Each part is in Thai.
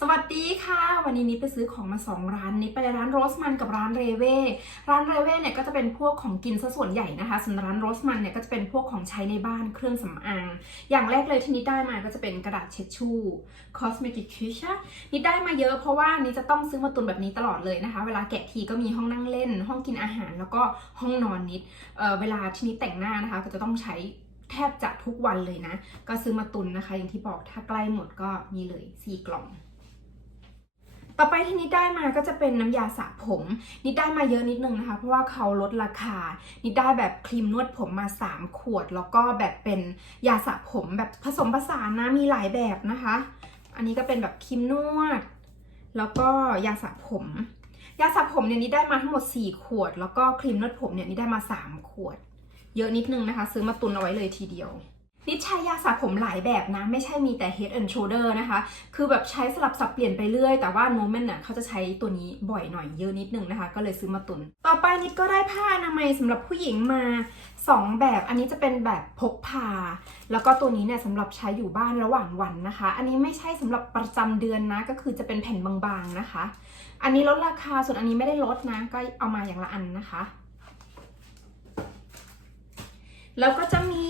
สวัสดีค่ะ วันนี้นิดไปซื้อของมา 2 ร้านนิดไปร้านโรสมันกับร้านเรเว่ร้านเรเว่เนี่ยก็จะเป็นพวกของกินซะส่วนใหญ่นะคะ ส่วนร้านโรสมันเนี่ยก็จะเป็นพวกของใช้ในบ้านเครื่องสำอาง อย่างแรกเลยที่นิดได้มาก็จะเป็นกระดาษเช็ดชู่ cosmetic tissue นิดได้มาเยอะเพราะว่านิดจะต้องซื้อมาตุนแบบนี้ตลอดเลยนะคะ เวลาแกะทีก็มีห้องนั่งเล่น ห้องกินอาหารแล้วก็ห้องนอนนิดเเวลาที่นิดแต่งหน้านะคะ ก็จะต้องใช้แทบจะทุกวันเลยนะ ก็ซื้อมาตุนนะคะ อย่างที่บอกถ้าใกล้หมดก็มีเลยสี่กล่อง ต่อไปที่นิดได้มาก็จะเป็นน้ำยาสระผม นิดได้มาเยอะนิดนึงนะคะ เพราะว่าเขาลดราคา นิดได้แบบครีมนวดผมมา 3 ขวด แล้วก็แบบเป็นยาสระผมแบบผสมผสานนะมีหลายแบบนะคะ อันนี้ก็เป็นแบบครีมนวด แล้วก็ยาสระผม ยาสระผมเนี่ยนิดได้มาทั้งหมด 4 ขวด แล้วก็ครีมนวดผมเนี่ยนิดได้มา 3 ขวด เยอะนิดนึงนะคะ ซื้อมาตุนเอาไว้เลยทีเดียว นิดใช้ยาสระผมหลายแบบนะ ไม่ใช่มีแต่ Head and Shoulder นะคะ คือแบบใช้สลับสับเปลี่ยนไปเรื่อย แต่ว่าโนเมนน่ะเขาจะใช้ตัวนี้บ่อยหน่อยเยอะนิดนึงนะคะ ก็เลยซื้อมาตุน ต่อไปนิดก็ได้ผ้าอนามัยสำหรับผู้หญิงมา 2 แบบ อันนี้จะเป็นแบบพกพา แล้วก็ตัวนี้เนี่ยสำหรับใช้อยู่บ้านระหว่างวันนะคะ อันนี้ไม่ใช่สำหรับประจำเดือนนะ ก็คือจะเป็นแผ่นบางๆนะคะ อันนี้ลดราคา ส่วนอันนี้ไม่ได้ลดนะ ก็เอามาอย่างละอันนะคะ แล้วก็จะมี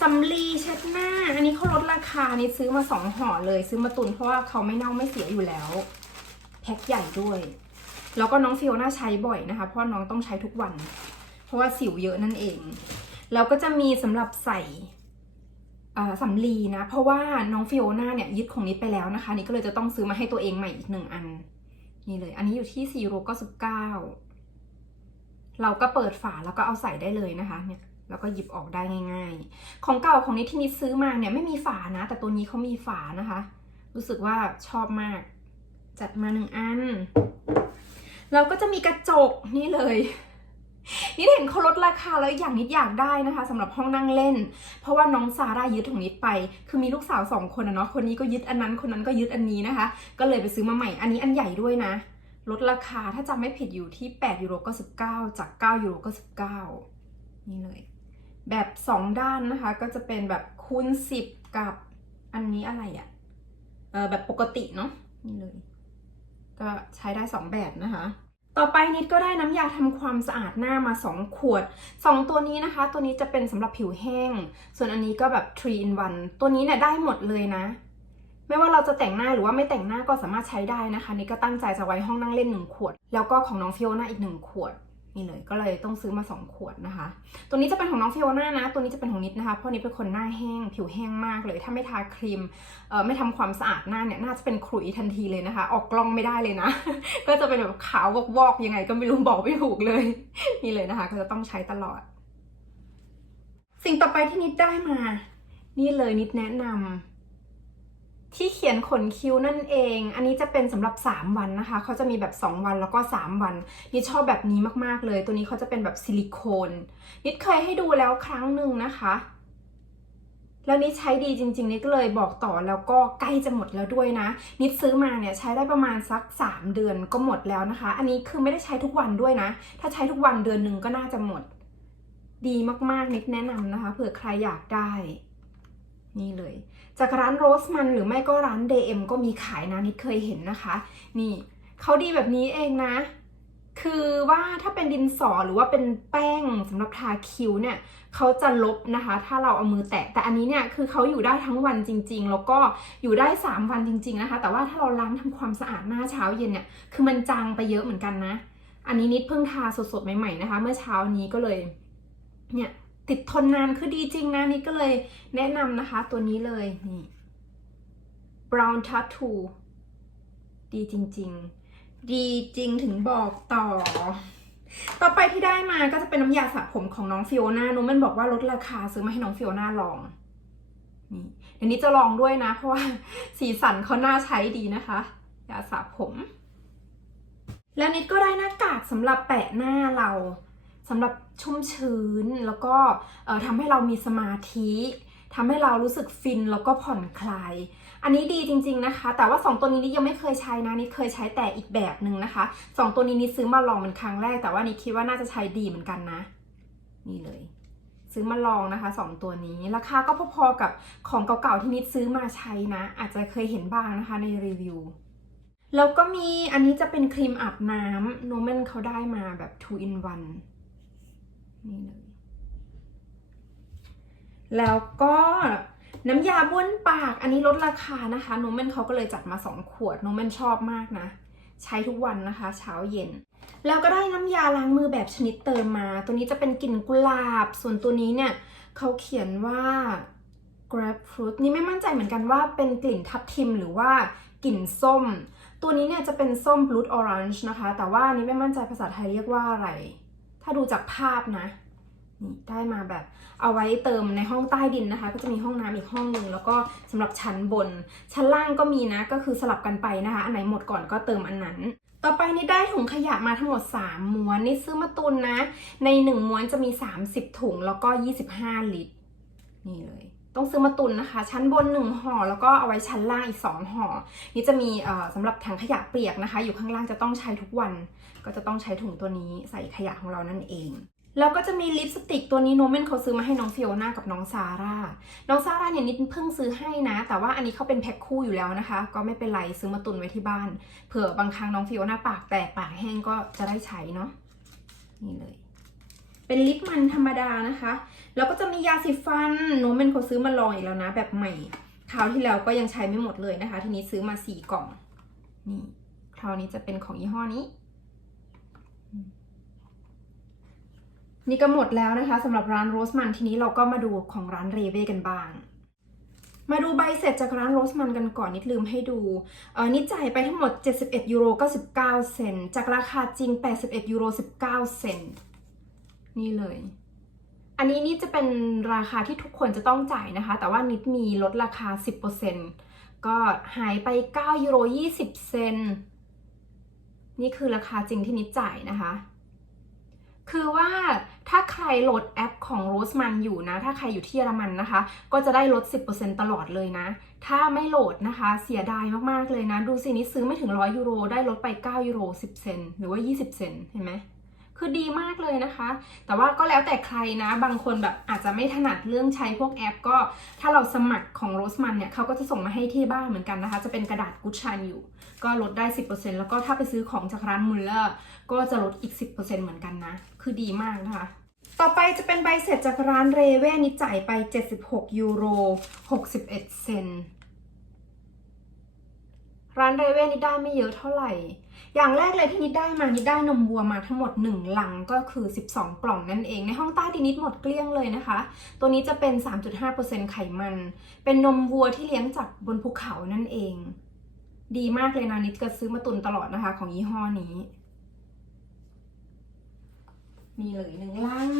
สำลีเช็ดหน้า อันนี้เขาลดราคานี่ซื้อมาสองห่อเลย ซื้อมาตุนเพราะว่าเขาไม่เน่าไม่เสียอยู่แล้ว แพ็คใหญ่ด้วย แล้วก็น้องฟิโอน่าใช้บ่อยนะคะ เพราะว่าน้องต้องใช้ทุกวัน เพราะว่าสิวเยอะนั่นเอง แล้วก็จะมีสำหรับใส่สำลีนะ เพราะว่าน้องฟิโอน่าเนี่ยยึดของนิดไปแล้วนะคะ นี่ก็เลยจะต้องซื้อมาให้ตัวเองใหม่อีกหนึ่งอัน นี่เลย อันนี้อยู่ที่4ีโรก็สิบเก้าเราก็เปิดฝาแล้วก็เอาใส่ได้เลยนะคะเนี่ย แล้วก็หยิบออกได้ง่าย ๆ ของเก่าของนิดที่นิดซื้อมาเนี่ยไม่มีฝานะ แต่ตัวนี้เขามีฝานะคะ รู้สึกว่าชอบมาก จัดมาหนึ่งอัน เราก็จะมีกระจกนี่เลยนิดเห็นเขาลดราคาแล้วอย่างนิดอยากได้นะคะสำหรับห้องนั่งเล่น เพราะว่าน้องซาร่ายึดของนิดไป คือมีลูกสาวสองคนนะเนาะคนนี้ก็ยึดอันนั้นคนนั้นก็ยึดอันนี้นะคะ ก็เลยไปซื้อมาใหม่อันนี้อันใหญ่ด้วยนะลดราคาถ้าจำไม่ผิดอยู่ที่8ยูโรก็19จาก9ยูโรก็19นี่เลย แบบ 2 ด้านนะคะ ก็จะเป็นแบบคูณ 10 กับอันนี้อะไรอะ่ะเออแบบปกติเนาะนี่เลย ก็ใช้ได้ 2 แบบนะคะต่อไปนิดก็ได้น้ำยาทำความสะอาดหน้ามา 2 ขวด 2 ตัวนี้นะคะ ตัวนี้จะเป็นสำหรับผิวแห้ง ส่วนอันนี้ก็แบบ 3 in 1 ตัวนี้เนี่ยได้หมดเลยนะ ไม่ว่าเราจะแต่งหน้าหรือว่าไม่แต่งหน้าก็สามารถใช้ได้นะคะ นี่ก็ตั้งใจจะไว้ห้องนั่งเล่น 1 ขวด แล้วก็ของน้องฟิโอน่าอีก 1 ขวด นี่เลยก็เลยต้องซื้อมา 2 ขวดนะคะ ตัวนี้จะเป็นของน้องฟิโอน่านะ ตัวนี้จะเป็นของนิดนะคะ เพราะนิดเป็นคนหน้าแห้ง ผิวแห้งมากเลย ถ้าไม่ทาครีมเอ่อไม่ทำความสะอาดหน้าเนี่ยน่าจะเป็นขรุยทันทีเลยนะคะ ออกกล้องไม่ได้เลยนะ ก็จะเป็นแบบขาววอกๆยังไง ก็ไม่รู้บอกไม่ถูกเลยนี่เลยนะคะ ก็จะต้องใช้ตลอด สิ่งต่อไปที่นิดได้มา นี่เลยนิดแนะนำ ที่เขียนขนคิ้วนั่นเอง อันนี้จะเป็นสำหรับ 3 วันนะคะ เขาจะมีแบบ 2 วันแล้วก็ 3 วัน นิดชอบแบบนี้มากๆเลย ตัวนี้เขาจะเป็นแบบซิลิโคน นิดเคยให้ดูแล้วครั้งหนึ่งนะคะ แล้วนิดใช้ดีจริงๆนิดก็เลยบอกต่อแล้วก็ใกล้จะหมดแล้วด้วยนะ นิดซื้อมาเนี่ยใช้ได้ประมาณสัก 3 เดือนก็หมดแล้วนะคะ อันนี้คือไม่ได้ใช้ทุกวันด้วยนะ ถ้าใช้ทุกวันเดือนหนึ่งก็น่าจะหมด ดีมากๆนิดแนะนำนะคะเผื่อใครอยากได้ นี่เลย จากร้านโรสมันหรือไม่ก็ร้าน DM ก็มีขายนะนิดเคยเห็นนะคะ นี่เขาดีแบบนี้เองนะ คือว่าถ้าเป็นดินสอหรือว่าเป็นแป้งสำหรับทาคิ้วเนี่ยเขาจะลบนะคะ ถ้าเราเอามือแตะแต่อันนี้เนี่ยคือเขาอยู่ได้ทั้งวันจริง ๆ แล้วก็อยู่ได้ 3 วันจริง ๆนะคะ แต่ว่าถ้าเราล้างทำความสะอาดหน้าเช้าเย็นเนี่ยคือมันจางไปเยอะเหมือนกันนะ อันนี้นิดเพิ่งทาสดๆใหม่ๆนะคะ เมื่อเช้านี้ก็เลยเนี่ย ติดทนนานคือดีจริงนะนิดก็เลยแนะนำนะคะตัวนี้เลยนี่ brown tattoo ดีจริง ๆ ดีจริงถึงบอกต่อ ต่อไปที่ได้มาก็จะเป็นน้ำยาสระผมของน้องฟิโอน่านูมันบอกว่าลดราคาซื้อมาให้น้องฟิโอน่าลอง นี่เดี๋ยวนี้จะลองด้วยนะ เพราะว่าสีสันเขาน่าใช้ดีนะคะ ยาสระผม แล้วนิดก็ได้หน้ากากสำหรับแปะหน้าเรา สำหรับชุ่มชื้นแล้วก็ทำให้เรามีสมาธิทำให้เรารู้สึกฟินแล้วก็ผ่อนคลาย อันนี้ดีจริง ๆนะคะ แต่ว่า 2 ตัวนี้นิดยังไม่เคยใช้นะนิดเคยใช้แต่อีกแบบหนึ่งนะคะ 2 ตัวนี้นิดซื้อมาลองเป็นครั้งแรก แต่ว่านิดคิดว่าน่าจะใช้ดีเหมือนกันนะ นี่เลย ซื้อมาลองนะคะสองตัวนี้ ราคาก็พอๆกับของเก่าๆที่นิดซื้อมาใช้นะ อาจจะเคยเห็นบ้างนะคะในรีวิวแล้วก็มีอันนี้จะเป็นครีมอาบน้ำโนเมนเขาได้มาแบบ 2 in 1 นี่เลย แล้วก็น้ำยาบ้วนปากอันนี้ลดราคานะคะโนเมนเขาก็เลยจัดมา 2 ขวดโนเมนชอบมากนะ ใช้ทุกวันนะคะ เช้าเย็น แล้วก็ได้น้ำยาล้างมือแบบชนิดเติมมา ตัวนี้จะเป็นกลิ่นกุหลาบ ส่วนตัวนี้เนี่ยเขาเขียนว่า grapefruit นี่ไม่มั่นใจเหมือนกันว่าเป็นกลิ่นทับทิมหรือว่ากลิ่นส้ม ตัวนี้เนี่ยจะเป็นส้ม blood orange นะคะ แต่ว่านนี้ไม่มั่นใจภาษาไทยเรียกว่าอะไร ถ้าดูจากภาพนะนี่ได้มาแบบเอาไว้เติมในห้องใต้ดินนะคะ ก็จะมีห้องน้ำอีกห้องหนึ่งแล้วก็สำหรับชั้นบน ชั้นล่างก็มีนะก็คือสลับกันไปนะคะ อันไหนหมดก่อนก็เติมอันนั้น ต่อไปนี่ได้ถุงขยะมาทั้งหมด 3 ม้วนนี่ซื้อมาตุนนะ ใน 1 ม้วนจะมี 30 ถุงแล้วก็ 25 ลิตร นี่เลย ต้องซื้อมาตุนนะคะ ชั้นบน1ห่อแล้วก็เอาไว้ชั้นล่างอีก 2ห่อนี่จะมีเอ่อสำหรับถังขยะเปียกนะคะ อยู่ข้างล่างจะต้องใช้ทุกวัน ก็จะต้องใช้ถุงตัวนี้ใส่ขยะของเรานั่นเองแล้วก็จะมีลิปสติกตัวนี้โนเมนเขาซื้อมาให้น้องฟิโอน่ากับน้องซาร่า น้องซาร่าเนี่ยนิดเพิ่งซื้อให้นะ แต่ว่าอันนี้เขาเป็นแพ็คคู่อยู่แล้วนะคะ ก็ไม่เป็นไรซื้อมาตุนไว้ที่บ้าน เผื่อบางครั้งน้องฟิโอน่าปากแตกปากแห้งก็จะได้ใช้เนาะ นี่เลย เป็นลิปมันธรรมดานะคะ แล้วก็จะมียาสีฟันโนเมนเขาซื้อมาลองอีกแล้วนะ แบบใหม่คราวที่แล้วก็ยังใช้ไม่หมดเลยนะคะ ทีนี้ซื้อมาสี่กล่อง นี่คราวนี้จะเป็นของยี่ห้อนี้ นี่ก็หมดแล้วนะคะสำหรับร้านโรสมันทีนี้เราก็มาดูของร้านเรเวกันบ้าง มาดูใบเสร็จจากร้านโรสมันกันก่อนนิดลืมให้ดูเออนี่จ่ายไปทั้งหมด 71ยูโร99 เซนจากราคาจริง 81ยูโร19 เซนนี่เลย อันนี้นี่จะเป็นราคาที่ทุกคนจะต้องจ่ายนะคะ แต่ว่านิดมีลดราคา 10%ก็หายไป9ยูโร20 เซนนี่คือราคาจริงที่นิดจ่ายนะคะ คือว่าถ้าใครโหลดแอปของ Roseman อยู่นะ ถ้าใครอยู่ที่เยอรมันนะคะ ก็จะได้ลด 10%ตลอดเลยนะ ถ้าไม่โหลดนะคะ เสียดายมาก ๆ เลยนะ ดูสินี่ซื้อไม่ถึง 100 ยูโร ได้ลดไป 9 ยูโร 10 เซนหรือว่า 20 เซนเห็นไหม คือดีมากเลยนะคะ แต่ว่าก็แล้วแต่ใครนะ บางคนแบบอาจจะไม่ถนัดเรื่องใช้พวกแอป ก็ถ้าเราสมัครของ Roseman เนี่ยเขาก็จะส่งมาให้ที่บ้านเหมือนกันนะคะ จะเป็นกระดาษกุชชันอยู่ ก็ลดได้ 10%แล้วก็ถ้าไปซื้อของจากร้านมุลเลอร์ก็จะลดอีก 10%เหมือนกันนะ คือดีมากนะคะ ต่อไปจะเป็นใบเสร็จจากร้านเรเว่นี่จ่ายไป 76 ยูโร 61 เซน ร้านเรเว่นี่ได้ไม่เยอะเท่าไหร่ อย่างแรกเลยที่นิดได้มานิดได้นมวัวมาทั้งหมด 1 ลังก็คือ 12 กล่องนั่นเอง ในห้องใต้ดินนิดหมดเกลี้ยงเลยนะคะ ตัวนี้จะเป็น 3.5%ไขมัน เป็นนมวัวที่เลี้ยงจากบนภูเขานั่นเอง ดีมากเลยนะนิดก็ซื้อมาตุนตลอดนะคะของยี่ห้อนี้นี่เลยหนึ่งลัง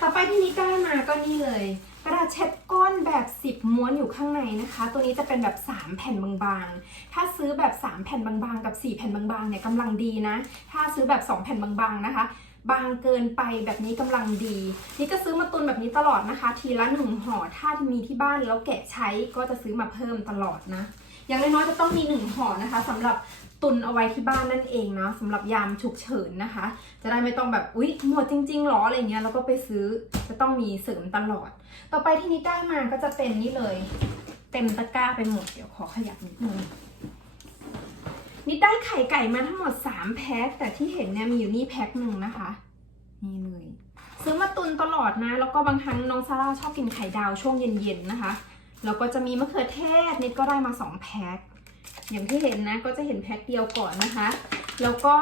ต่อไปที่นิดได้มาก็นี่เลย กระดาษเช็ดก้นแบบ 10 ม้วนอยู่ข้างในนะคะ ตัวนี้จะเป็นแบบ 3 แผ่นบางๆ ถ้าซื้อแบบ 3 แผ่นบางๆ กับ 4 แผ่นบางๆ เนี่ยกำลังดีนะ ถ้าซื้อแบบ 2 แผ่นบางๆ นะคะ บางเกินไปแบบนี้กำลังดี นี่ก็ซื้อมาตุนแบบนี้ตลอดนะคะ ทีละหนึ่งห่อ ถ้ามีที่บ้านแล้วแกะใช้ก็จะซื้อมาเพิ่มตลอดนะ อย่างน้อยๆจะต้องมีหนึ่งห่อนะคะสำหรับ ตุนเอาไว้ที่บ้านนั่นเองเนาะสำหรับยามฉุกเฉินนะคะ จะได้ไม่ต้องแบบอุ๊ยหมดจริงๆหรออะไรเงี้ยแล้วก็ไปซื้อจะต้องมีเสริมตลอด ต่อไปที่นิดได้มาก็จะเป็นนี่เลย เต็มตะกร้าไปหมดเดี๋ยวขอขยับนิดนึงนิดได้ไข่ไก่มาทั้งหมด 3 แพ็คแต่ที่เห็นเนี่ยมีอยู่นี่แพ็คหนึ่งนะคะนี่เลยซื้อมาตุนตลอดนะ แล้วก็บางครั้งน้องซาร่าชอบกินไข่ดาวช่วงเย็นๆนะคะแล้วก็จะมีมะเขือเทศนิดก็ได้มา 2 แพ็ค อย่างที่เห็นนะก็จะเห็นแพ็คเดียวก่อนนะคะ แล้วก็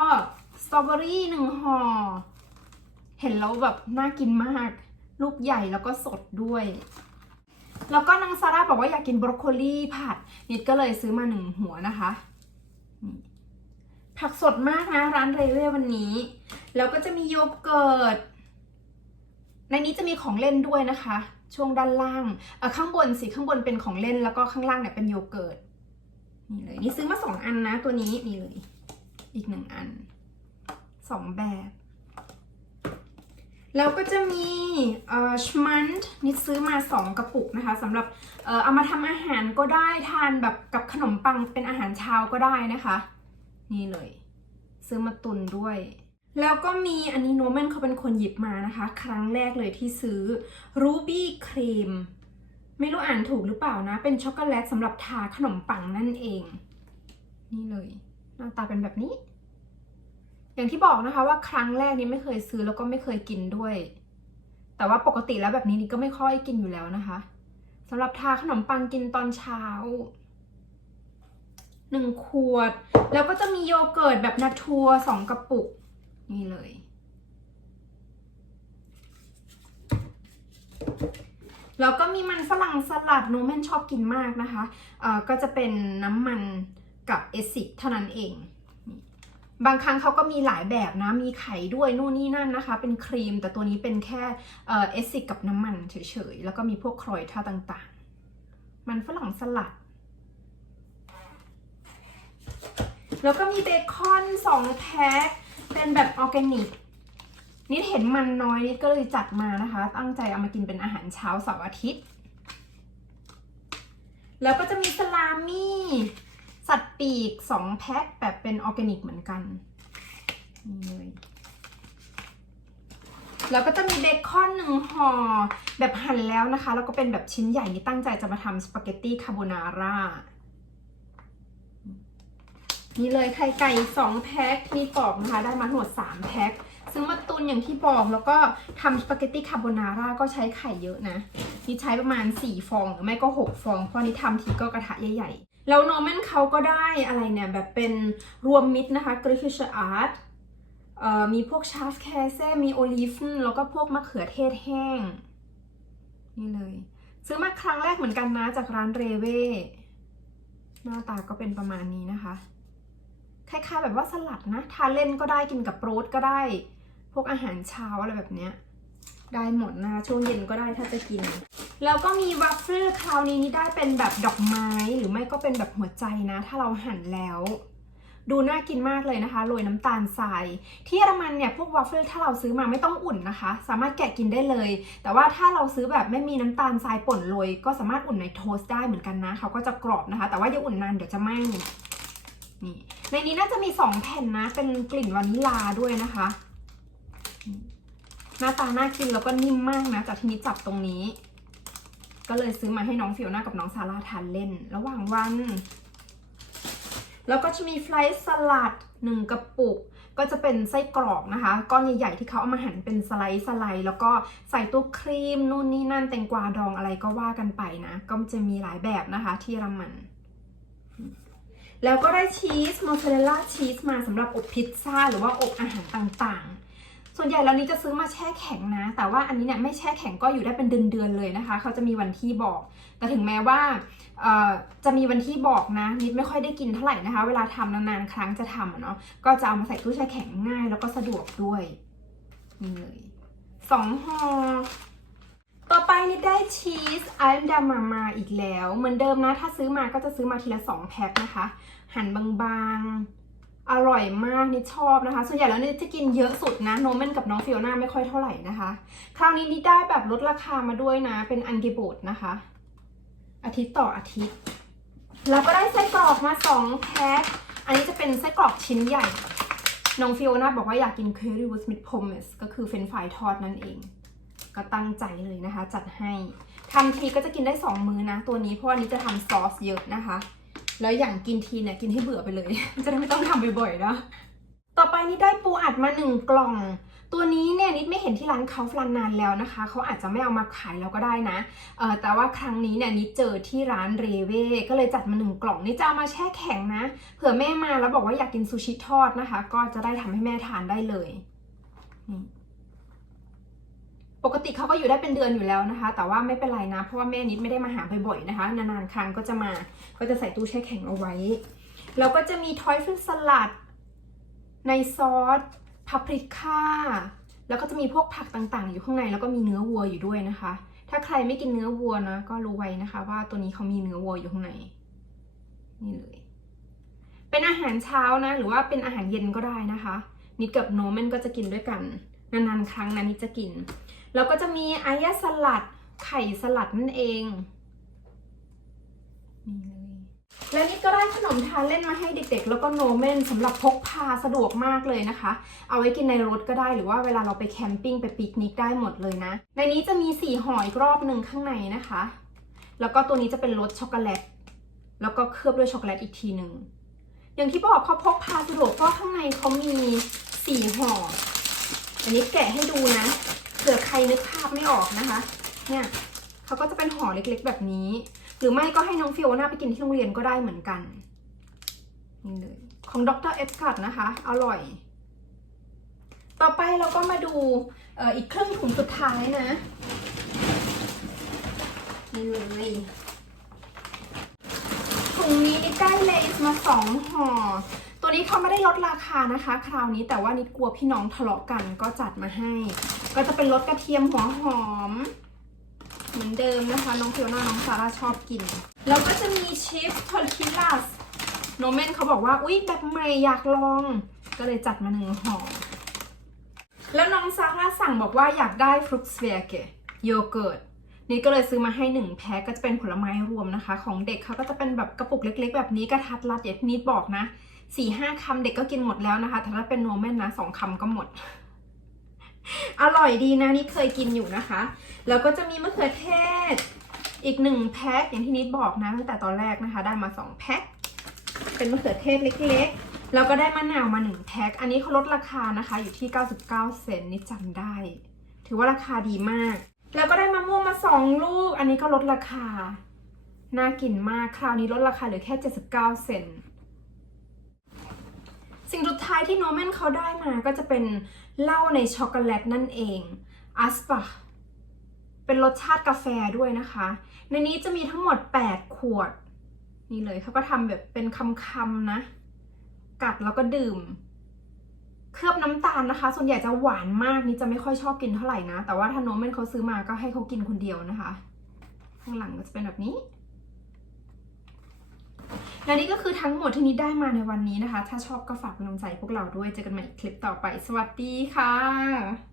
สตรอเบอรี่หนึ่งห่อ เห็นแล้วแบบน่ากินมาก ลูกใหญ่แล้วก็สดด้วย แล้วก็นางซาร่าบอกว่าอยากกินบรอกโคลีผัด นิดก็เลยซื้อมาหนึ่งหัวนะคะ ผักสดมากนะร้านเรเว่วันนี้ แล้วก็จะมีโยเกิร์ต ในนี้จะมีของเล่นด้วยนะคะ ช่วงด้านล่าง ข้างบนสิข้างบนเป็นของเล่นแล้วก็ข้างล่างเนี่ยเป็นโยเกิร์ต นี่เลย นี่ซื้อมาสองอันนะตัวนี้นี่เลย อีกหนึ่งอันสองแบบ แล้วก็จะมีเอ่อชมันต์นี่ซื้อมาสองกระปุกนะคะสำหรับเอ่อเอามาทำอาหารก็ได้ทานแบบกับขนมปังเป็นอาหารเช้าก็ได้นะคะ นี่เลย ซื้อมาตุนด้วยแล้วก็มีอันนี้โนแมนเขาเป็นคนหยิบมานะคะ ครั้งแรกเลยที่ซื้อรูบี้ครีม ไม่รู้อ่านถูกหรือเปล่านะ เป็นช็อกโกแลตสำหรับทาขนมปังนั่นเอง นี่เลย หน้าตาเป็นแบบนี้ อย่างที่บอกนะคะว่าครั้งแรกนี้ไม่เคยซื้อแล้วก็ไม่เคยกินด้วย แต่ว่าปกติแล้วแบบนี้นี่ก็ไม่ค่อยกินอยู่แล้วนะคะสำหรับทาขนมปังกินตอนเช้าหนึ่งขวด แล้วก็จะมีโยเกิร์ตแบบนาทัวสองกระปุก นี่เลย แล้วก็มีมันฝรั่งสลัดโนแมนชอบกินมากนะคะเอ่อก็จะเป็นน้ำมันกับเอซิกเท่านั้นเอง บางครั้งเขาก็มีหลายแบบนะ มีไข่ด้วยนู่นนี่นั่นนะคะ เป็นครีม แต่ตัวนี้เป็นแค่เอ่อเอซิกกับน้ำมันเฉยๆ แล้วก็มีพวกครอยท่าต่างๆ มันฝรั่งสลัด แล้วก็มีเบคอนสองแพ็คเป็นแบบออร์แกนิก นิดเห็นมันน้อยนิดก็เลยจัดมานะคะ ตั้งใจเอามากินเป็นอาหารเช้าเสาร์อาทิตย์ แล้วก็จะมีสลามี่ สัตว์ปีกสองแพ็คแบบเป็นออร์แกนิกเหมือนกันนี่เลยแล้วก็จะมีเบคอนหนึ่งห่อแบบหั่นแล้วนะคะ แล้วก็เป็นแบบชิ้นใหญ่นี่ตั้งใจจะมาทำสปาเกตตี้คาโบนาร่านี่เลยไข่ไก่สองแพ็คนี่ปอกนะคะ ได้มาทั้งหมดสามแพ็ค ซื้อมาตุนอย่างที่บอกแล้วก็ทำสปาเกตตี้คาโบนาร่าก็ใช้ไข่เยอะนะนี่ใช้ประมาณ 4 ฟองหรือไม่ก็ 6 ฟอง เพราะนี่ทำทีก็กระทะใหญ่ๆ แล้วโนแมนเขาก็ได้อะไรเนี่ย แบบเป็นรวมมิตรนะคะกริชอาร์ตมีพวกชาร์ฟแคเซ่มีโอลิฟแล้วก็พวกมะเขือเทศแห้ง นี่เลย ซื้อมาครั้งแรกเหมือนกันนะจากร้านเรเว่หน้าตาก็เป็นประมาณนี้นะคะคล้ายๆแบบว่าสลัดนะ ทานเล่นก็ได้กินกับโรดก็ได้ พวกอาหารเช้าอะไรแบบเนี้ยได้หมดนะคะช่วงเย็นก็ได้ถ้าจะกิน แล้วก็มีวัฟเฟิลคราวนี้นี่ได้เป็นแบบดอกไม้หรือไม่ก็เป็นแบบหัวใจนะ ถ้าเราหั่นแล้ว ดูน่ากินมากเลยนะคะโรยน้ำตาลทราย ที่เยอรมันเนี่ยพวกวัฟเฟิลถ้าเราซื้อมาไม่ต้องอุ่นนะคะ สามารถแกะกินได้เลย แต่ว่าถ้าเราซื้อแบบไม่มีน้ำตาลทรายป่นโรยก็สามารถอุ่นในโทสต์ได้เหมือนกันนะเขาก็จะกรอบนะคะ แต่ว่าอย่าอุ่นนานเดี๋ยวจะไหม้นี่ในนี้น่าจะมี 2 แผ่นนะเป็นกลิ่นวานิลาด้วยนะคะ หน้าตาน่ากินแล้วก็นิ่มมากนะจากที่นี้จับตรงนี้ ก็เลยซื้อมาให้น้องฟิโอน่ากับน้องซาร่าทานเล่น ระหว่างวัน แล้วก็จะมีไฟล์สลัดหนึ่งกระปุก ก็จะเป็นไส้กรอกนะคะ ก้อนใหญ่ๆที่เขาเอามาหั่นเป็นสไลด์สไลด์แล้วก็ใส่ตัวครีมนู่นนี่นั่นแตงกวาดองอะไรก็ว่ากันไปนะ ก็จะมีหลายแบบนะคะที่เยอรมันแล้วก็ได้ชีสมอสซาเรลล่าชีสมาสำหรับอบพิซซ่าหรือว่าอบอาหารต่างๆ ส่วนใหญ่แล้วนี้จะซื้อมาแช่แข็งนะ แต่ว่าอันนี้เนี่ยไม่แช่แข็งก็อยู่ได้เป็นเดือนๆเลยนะคะ เขาจะมีวันที่บอก แต่ถึงแม้ว่าจะมีวันที่บอกนะ นิดไม่ค่อยได้กินเท่าไหร่นะคะ เวลาทำนานๆครั้งจะทำเนาะ ก็จะเอามาใส่ตู้แช่แข็งง่ายแล้วก็สะดวกด้วยนี่เลยสองห่อต่อไปนี่ได้ชีสอันดามามาอีกแล้ว เหมือนเดิมนะ ถ้าซื้อมาก็จะซื้อมาทีละ2แพ็คนะคะ หั่นบางๆ อร่อยมากนี่ชอบนะคะ ส่วนใหญ่แล้วนี่จะกินเยอะสุดนะโนเมนกับน้องฟิโอน่าไม่ค่อยเท่าไหร่นะคะ คราวนี้นี่ได้แบบลดราคามาด้วยนะ เป็นอันเกโบดนะคะ อาทิตย์ต่ออาทิตย์ แล้วก็ได้ไส้กรอกมา2แพ็คอันนี้จะเป็นไส้กรอกชิ้นใหญ่ น้องฟิโอน่าบอกว่าอยากกินเคอรี่วูสมิดพอมเมสก็คือเฟรนฟรายทอดนั่นเอง ก็ตั้งใจเลยนะคะ จัดให้ทำทีก็จะกินได้ 2 มื้อนะ ตัวนี้เพราะว่านี้จะทำซอสเยอะนะคะ แล้วอย่างกินทีเนี่ยกินให้เบื่อไปเลย จะได้ไม่ต้องทำบ่อยๆนะต่อไปนี่ได้ปูอัดมา1กล่อง ตัวนี้เนี่ยนิดไม่เห็นที่ร้านเขาฟลันนานแล้วนะคะ เขาอาจจะไม่เอามาขายแล้วก็ได้นะเออแต่ว่าครั้งนี้เนี่ยนิดเจอที่ร้านเรเว่ก็เลยจัดมาหนึ่งกล่องนี่จะเอามาแช่แข็งนะ เผื่อแม่มาแล้วบอกว่าอยากกินซูชิทอดนะคะ ก็จะได้ทำให้แม่ทานได้เลยนี่ ปกติเขาก็อยู่ได้เป็นเดือนอยู่แล้วนะคะ แต่ว่าไม่เป็นไรนะ เพราะว่าแม่นิดไม่ได้มาหาบ่อยๆนะคะ นานๆครั้งก็จะมา ก็จะใส่ตู้แช่แข็งเอาไว้ แล้วก็จะมีทอยฟิลสลัด ในซอสพาปริก้า แล้วก็จะมีพวกผักต่างๆ อยู่ข้างในแล้วก็มีเนื้อวัวอยู่ด้วยนะคะ ถ้าใครไม่กินเนื้อวัวนะ ก็รู้ไว้นะคะ ว่าตัวนี้เขามีเนื้อวัวอยู่ข้างใน นี่เลย เป็นอาหารเช้านะ หรือว่าเป็นอาหารเย็นก็ได้นะคะ นิดกับโนแมนก็จะกินด้วยกัน นานๆครั้งนะนิดจะกิน แล้วก็จะมีไอยาสลัด ไข่สลัดนั่นเองนี่เลยแล้วนิดก็ได้ขนมทานเล่นมาให้เด็กๆ แล้วก็โนเมนสำหรับพกพาสะดวกมากเลยนะคะ เอาไว้กินในรถก็ได้หรือว่าเวลาเราไปแคมปิ้งไปปิกนิกได้หมดเลยนะ ในนี้จะมีสี่ห่ออีกรอบหนึ่งข้างในนะคะ แล้วก็ตัวนี้จะเป็นรสช็อกโกแลต แล้วก็เคลือบด้วยช็อกโกแลตอีกทีหนึ่ง อย่างที่บอกเขาพกพาสะดวกเพราะข้างในเขามีสี่ห่อ อันนี้แกะให้ดูนะ เผื่อใครนึกภาพไม่ออกนะคะ เนี่ยเขาก็จะเป็นห่อเล็กๆ แบบนี้ หรือไม่ก็ให้น้องฟิโอน่าไปกินที่โรงเรียนก็ได้เหมือนกันนี่เลยของดรเอสกัดนะคะ อร่อย ต่อไปเราก็มาดูอ,อ,อีกครึ่งถุงสุดท้ายนะนี่เลยถุงนี้นิดได้เลสมาสองห่อ ตัวนี้เขาไม่ได้ลดราคานะคะ คราวนี้แต่ว่านิดกลัวพี่น้องทะเลาะกันก็จัดมาให้ ก็จะเป็นรสกระเทียมหัวหอม เหมือนเดิมนะคะ น้องเฟียวนาน้องซาร่าชอบกิน แล้วก็จะมีชีสทอร์ติลาสโนเมนเขาบอกว่าอุ๊ยแบบใหม่อยากลอง ก็เลยจัดมาหนึ่งห่อแล้วน้องซาร่าสั่งบอกว่าอยากได้ฟรุกสเวียเกโยเกิร์ตนี่ก็เลยซื้อมาให้หนึ่งแพ็คก็จะเป็นผลไม้รวมนะคะ ของเด็กเขาก็จะเป็นแบบกระปุกเล็ก ๆ แบบนี้กระทัดรัดเด็ดนิดบอกนะ สี่ห้าคำเด็กก็กินหมดแล้วนะคะ แต่ถ้าเป็นโนเมนนะสองคำก็หมด อร่อยดีนะนี่เคยกินอยู่นะคะ แล้วก็จะมีมะเขือเทศ อีกหนึ่งแพ็คอย่างที่นิดบอกนะตั้งแต่ตอนแรกนะคะ ได้มาสองแพ็คเป็นมะเขือเทศเล็กๆ แล้วก็ได้มะนาวมาหนึ่งแพ็ค อันนี้เขาลดราคานะคะ อยู่ที่ 99 เซนนี่จำได้ ถือว่าราคาดีมาก แล้วก็ได้มะม่วงมาสองลูก อันนี้ก็ลดราคา น่ากินมาก คราวนี้ลดราคาเหลือแค่ 79 เซน สิ่งสุดท้ายที่โนเมนเขาได้มาก็จะเป็นเหล้าในช็อกโกแลตนั่นเองอัสปะเป็นรสชาติกาแฟด้วยนะคะ ในนี้จะมีทั้งหมด 8 ขวด นี่เลยเขาก็ทำแบบเป็นคำๆนะ กัดแล้วก็ดื่ม เคลือบน้ำตาลนะคะ ส่วนใหญ่จะหวานมากนี่จะไม่ค่อยชอบกินเท่าไหร่นะ แต่ว่าถ้าโนเมนเขาซื้อมาก็ให้เขากินคนเดียวนะคะ ข้างหลังก็จะเป็นแบบนี้ และนี่ก็คือทั้งหมดที่นิดได้มาในวันนี้นะคะ ถ้าชอบก็ฝากเป็นกำลังใจพวกเราด้วย เจอกันใหม่คลิปต่อไป สวัสดีค่ะ